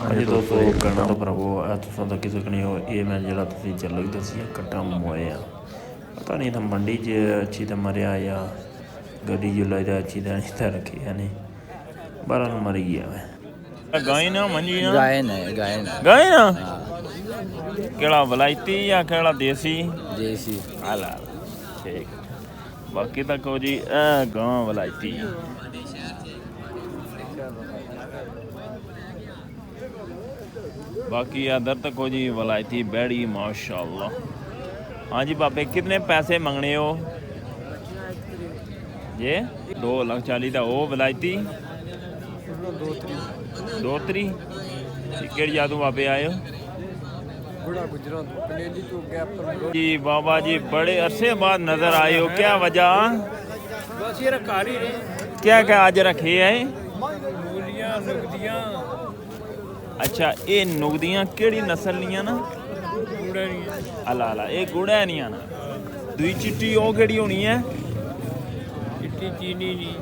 ਹਾਂਜੀ ਦੋਸਤੋ ਕਹਿਣਾ ਤਾਂ ਭਰਾਵੋ ਇਹ ਤੁਸੀਂ ਤਾਂ ਕਿਸੇ ਕਣੀ ਹੋ ਇਹ ਮੈਂ ਜਿਹੜਾ ਤੁਸੀਂ ਚੱਲੋ ਦੱਸਿਆ ਕੱਟਾ ਮੋਇਆ ਪਤਾ ਨਹੀਂ ਤਾਂ ਮੰਡੀ 'ਚ ਅੱਛੀ ਤਾਂ ਮਰਿਆ ਜਾਂ ਗੱਡੀ ਜੁਲਾਈ ਦਾ ਅੱਛੀ ਤਾਂ ਨਹੀਂ ਤਾਂ ਰੱਖੀ ਨਹੀਂ ਬਾਰਾਂ ਨੂੰ ਮਰ ਗਿਆ ਵਾ ਗਾਈ ਨਾ ਮੰਜੀ ਨਾ ਗਾਏ ਨਾ ਕਿਹੜਾ ਵਲਾਇਤੀ ਜਾਂ ਕਿਹੜਾ ਦੇਸੀ ਹਾਲਾ ਠੀਕ ਬਾਕੀ ਤਾਂ ਕਹੋ ਜੀ ਇਹ ਗਾਂ ਵਲਾਇਤੀ बाकी अदर तक हो जी वलायती बैड़ी माशाल्लाह। हाँ जी बाबे कितने पैसे मंगने हो ये 2,40,000 का वो वलायती दो त्री केड़ी जादू बाबे आए हो जी बाबा जी बड़े अरसे बाद नजर आए हो क्या वजह क्या क्या आज रखे है अच्छा ये नुगदियाँ केड़ी नस्ल ਦੀਆਂ ਨਾ अला अला ये गुड़ा नहीं ना दूई चिट्टी ਉਹ ਕਿਹੜੀ ਹੋਣੀ ਹੈ चिट्टी चीनी नहीं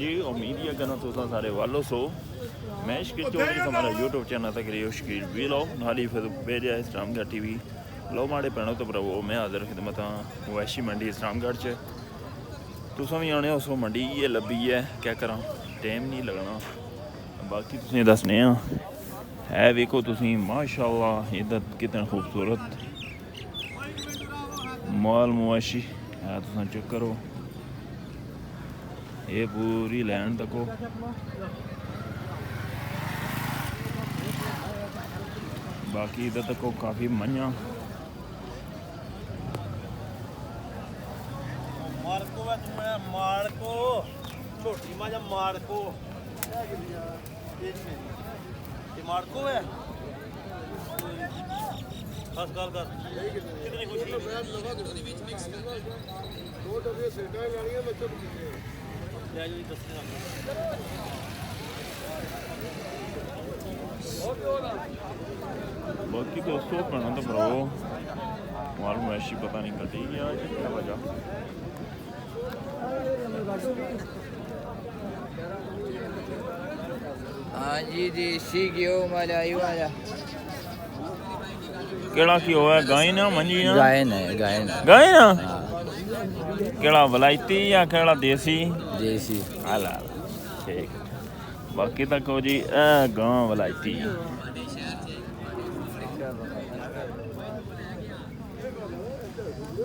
जी उम्मीद है करना तो सारे वालों सो मैं शकील चौधरी हमारा यूट्यूब चैनल तक रही शकील भी लो नाली फिर भेजा इस्लामगढ़ टीवी लो माड़े भैनों तो भरावो मैं हाजिर खिदमत हाँ वैशी मंडी इस्लामगढ़ च तुस भी आने उस मंडी ये लब्भी है क्या करा टाइम नहीं लगना बाकी तुसें दसने है वेखो तुसी माशाअल्लाह इधर कितना खूबसूरत माल मुआशी है तुस चेक करो ये पूरी लैंड तको बाकी इधर तको काफ़ी मइयां माड़को छोटी माजा माड़को माड़को है बस कर कितनी खुशी दो डब्बे सेटा लानियां बच्चों बाकी दोस्तों भैनों तो भरावो मालूम ऐसी पता नहीं कटी गया क्या वजह हाँ जी देसी घ्यो मलाई वाला केड़ा घ्यो है गाय ना मंजी ना गाय ना केड़ा वलायती या केड़ा देसी हाला ठीक बाकी तक हो जी गां वलायती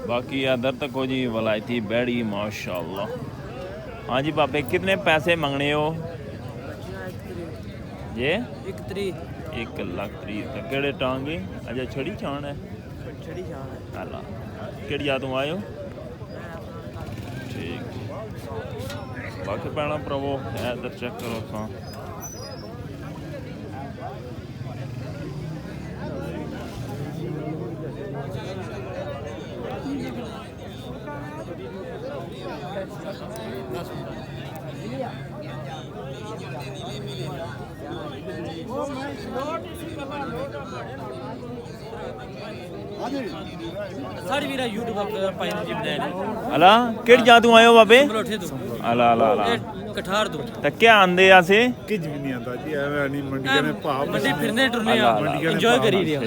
बाकी अदर तक हो जी वलायती बैड़ी माशाल्लाह। हाँ जी बाबे कितने पैसे मंगने हो ये 1,30,000 केड़े टांगे अच्छा छड़ी छान है हाला केड़ी आ तुम आयो ठीक बाकी भैनों भरावो इधर चेक करो तुम सारी मेरा यूट्यूब पर पाइन जी बनाए अला केड़ी जा तू आयो बाबे अला अला अला कठार दो तो क्या आंदे आसे कुछ भी नहीं आता जी ਐਵੇਂ ਨਹੀਂ ਮੰਡੀਆਂ ਨੇ ਭਾਅ मंडी फिरने टुरने अला आप अला एंजॉय करी रहे हो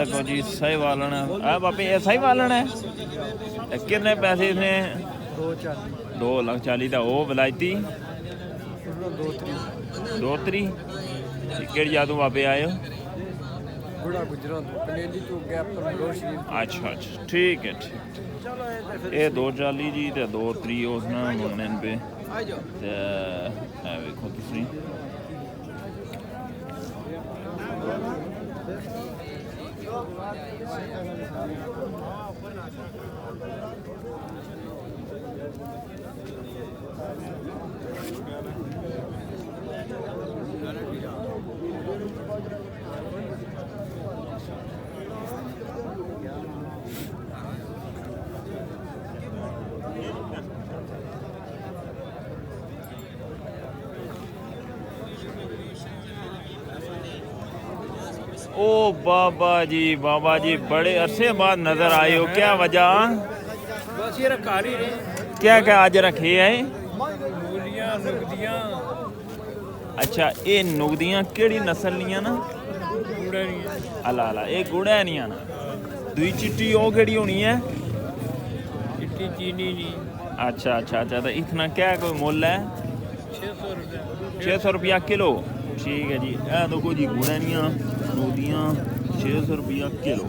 देखो जी सही वालन है बापे ये सही वालन है कितने पैसे इसने 2,40,000 का वो विलायती दो त्री केड़ी जादू बापे आए हो अच्छा अच्छा ठीक है ये 2,40 जी ते 2,30 उसने मंगने पे ते वेखो तुसी ओ बाबा जी बड़े अरसे बाद नजर आए हो क्या वजह बस ये रखा रही रे क्या क्या आज रखे है मूलियां नुगदियां अच्छा ये नुगदियां केड़ी नस्ल लियां ना गुड़ा नहीं अला अला ये गुड़ा नहीं ना दुई चिट्टी ओ केड़ी होनी है चिट्टी चीनी नहीं अच्छा अच्छा अच्छा तो इतना क्या कोई मुल है 600 रुपया 600 रुपया किलो ठीक है जी ए देखो जी गुड़ैनियाँ नूदियाँ 600 रुपया किलो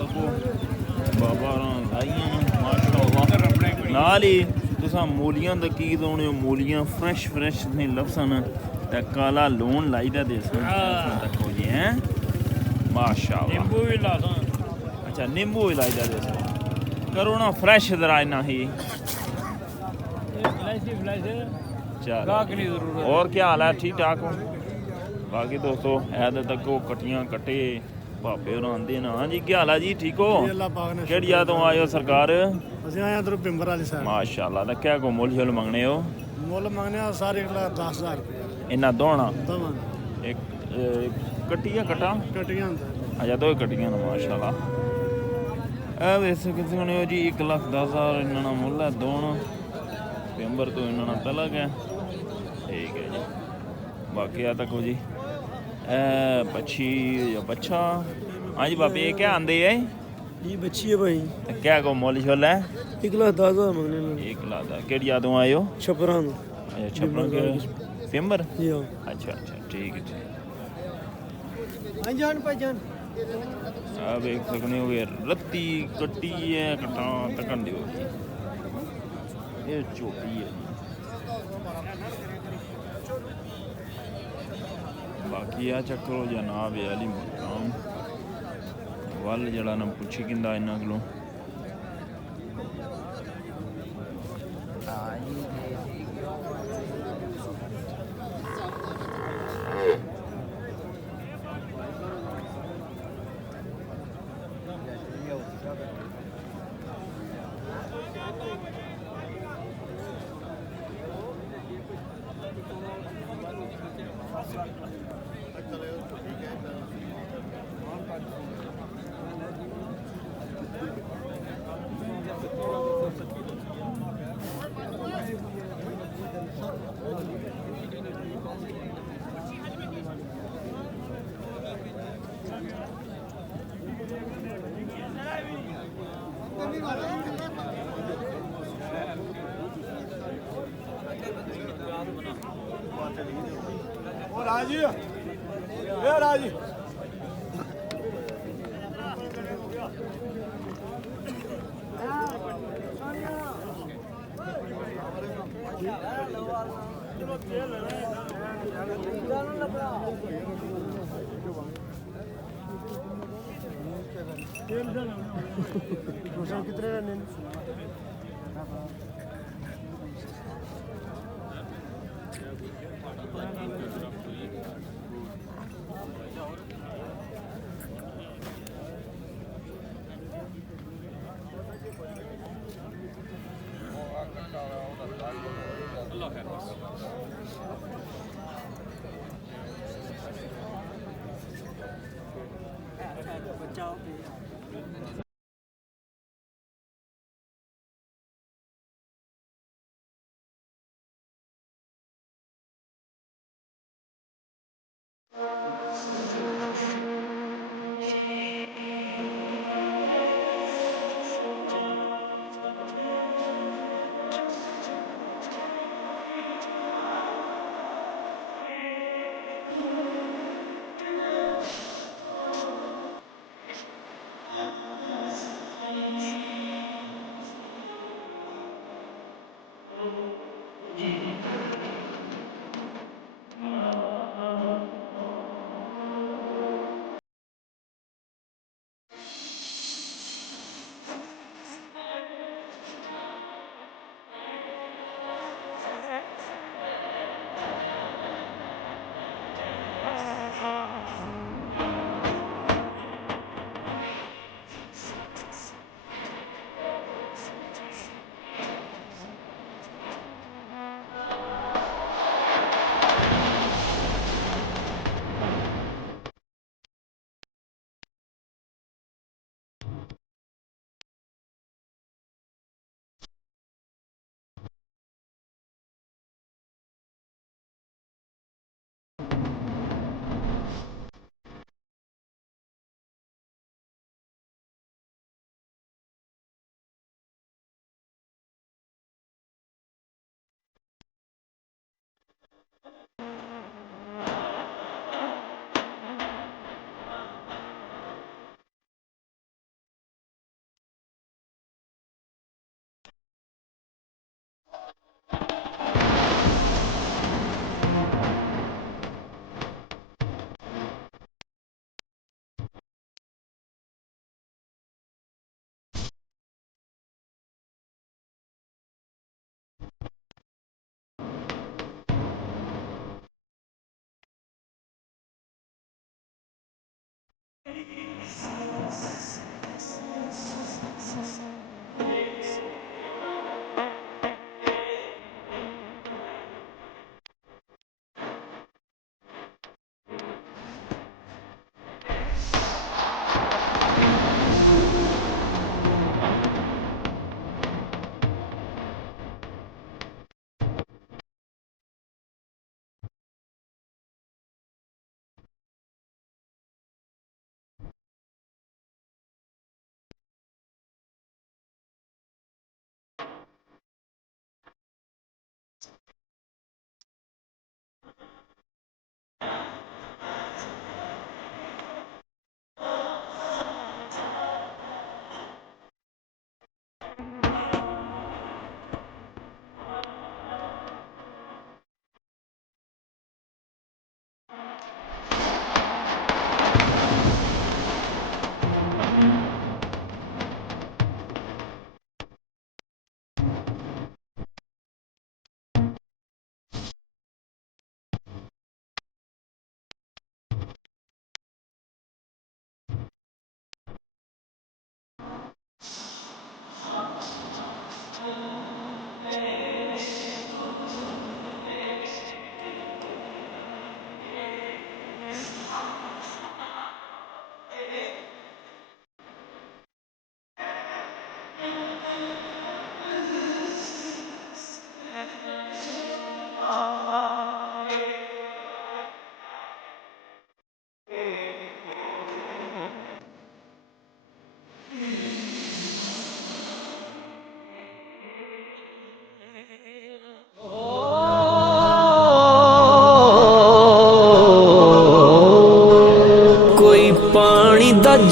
देखो बाबा आइयां माशाअल्लाह नाल ही तुसां मूलियां दा की दोने मूलियां फ्रेश ने लफसन ते काला लून लाई दा देसन देखो जी हैं माशाअल्लाह नींबू भी ला दो अच्छा नींबू भी लाई दा देसन करो ना फ्रेश जरा ना ही इलायची चल गाहक नहीं जरूरत और क्या हाल है ठीक ठाक हो बाकी दोस्तों ऐसे तक वो कटियां कटे भापे और आंदे ना हाँ जी क्या हाल है जी ठीक हो केड़ी याद तो आए हो सरकार ਅਸੀਂ ਆਏ ਇਧਰ ਪਿੰਬਰ ਵਾਲੀ ਸਾਈਡ माशाल्लाह तो क्या को मुल शुल मंगने हो ਮੁੱਲ ਮੰਗਨੇ ਆ ਸਾਰੇ 1,10,000 ਰੁਪਏ इन्ना दोना ਦਵਾਂ एक कट्टी या कटा ਕਟੀਆਂ ਹੁੰਦਾ अच्छा दो कटियां ना माशाल्लाह ए वैसे किसी ने हो जी 1,10,000 इन्ना मुल है दोना पिंबर तो इन्ना तलक है ठीक है जी बाकी आ तक हो जी पक्षी या बच्चा हाँ जी बापे ये क्या आंदे है ये बच्ची है भाई तो क्या को मोल छोल है 1,10,000 मंगने ने 1,00,000 केड़ी यादों आए हो छपरां अच्छा छप्पन के पिंबर जी हां अच्छा अच्छा ठीक है अंजान भाईजान अब एक सकने हो गए रत्ती कट्टी है कटा तकन दियो ये चोटी है बाकी आ चक्कर हो जनाब अली मुकाम वल जड़ा ना पुछी किंदा इन्ना कोलों राजी ए राजी कितने रहने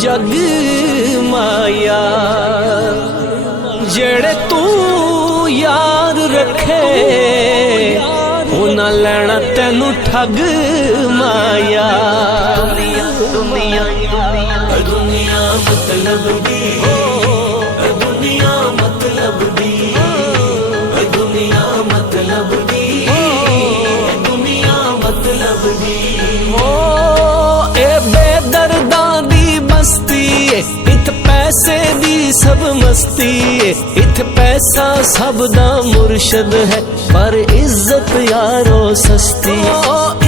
जग माया जेड़े तू यार रखे उन्हें लेना तेनू ठग माया। दुनिया दुनिया मतलब दी, दुनिया मतलब दी, दुनिया मतलब दी, दुनिया मतलब दी। ए बेदर्दा दी बस्ती इत पैसे दी सब मस्ती, इत पैसा सब दा मुर्शद है पर इज्जत यारो सस्ती।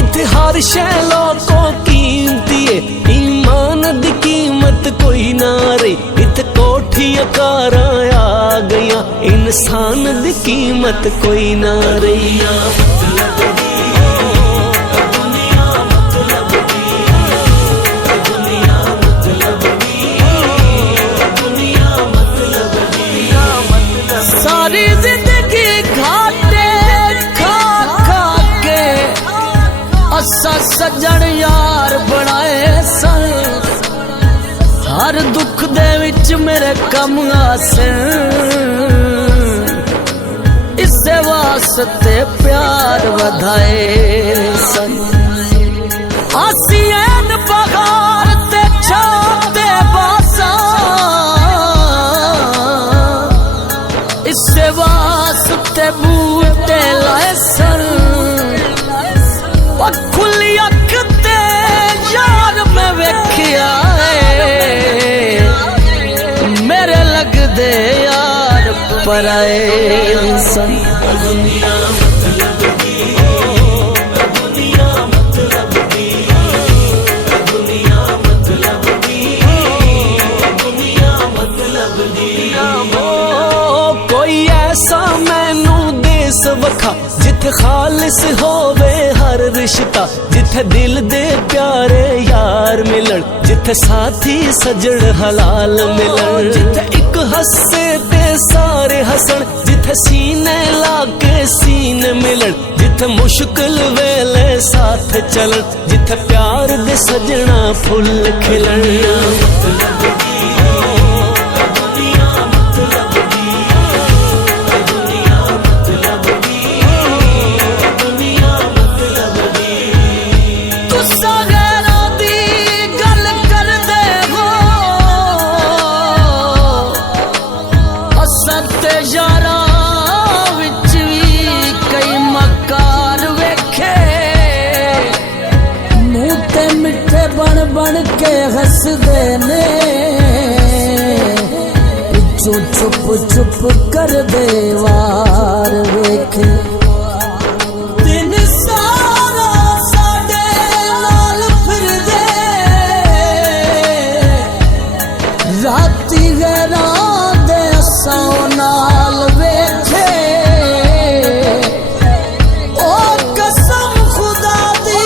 इत हर शै लोको कीमती है, ईमान दी कीमत कोई ना रही। इत कोठियां कारां आ गईयां, इंसान दी कीमत कोई ना रही। मतलब दी, दुनिया मतलब दी। सारी जिंदगी घाटे खा खा के असा सजन यार बनाए सन, हर दुख दे विच मेरे कम आसे, इससे वास्ते प्यार वधाए सन। आसियन बगार ते छाते बासा, इससे वास्ते बूटे लाए सन। खुली अख ते यार में वेखिया मेरे लगदे यार पराए सन। दुनिया मतलब की, दुनिया मतलब की, दुनिया मतलब की, दुनिया मतलब की। कोई ऐसा मैनू देस वखा जिथे खालिस होवे हर रिश्ता, जिथे दिल दे प्यारे यार मिलन, जिथे साथी सजन हलाल मिलन, जिथे एक हसे ते सारे हसन, जिथे सीने लाके सीने मिलन, जिथे मुश्किल वेले साथ चलन, जिथे प्यार दे सजना फुल खिलन। बन के हंसदे ने पिछू चुप चुप कर दे वार वेखे, दिन सारा साडे नाल फिरदे, राती गैरा दे असां नाल वेखे। ओ कसम खुदा दी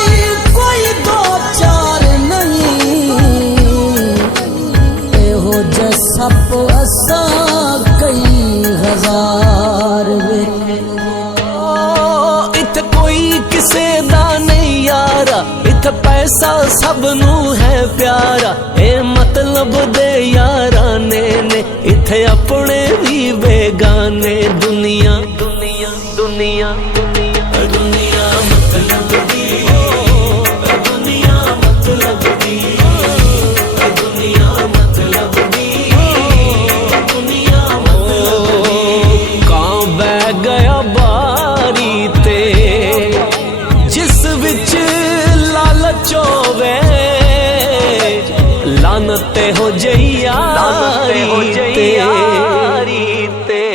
कोई दो चार सप असा कई हजार वेखे। इत कोई किसे दा नहीं यारा, इत पैसा सबनू है प्यारा, ए मतलब दे याराने ने इथे अपने भी बेगाने। दुनिया दुनिया दुनिया दुनिया दुनिया मतलब की, दुनिया मतलब की, दुनिया मतलब की। गया बारी ते जिस विच लालच होवे, लानते हो जइयारी ते।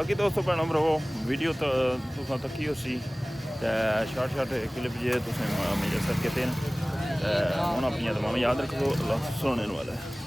बाकी दोस्तों भैनों भरावो वीडियो तो तुसां तक्की होसी ते शार्ट क्लिप जे तुसें मुयसर कीते न हुण अपनियां दुआवां याद रखो। अल्लाह सुनने वाला है।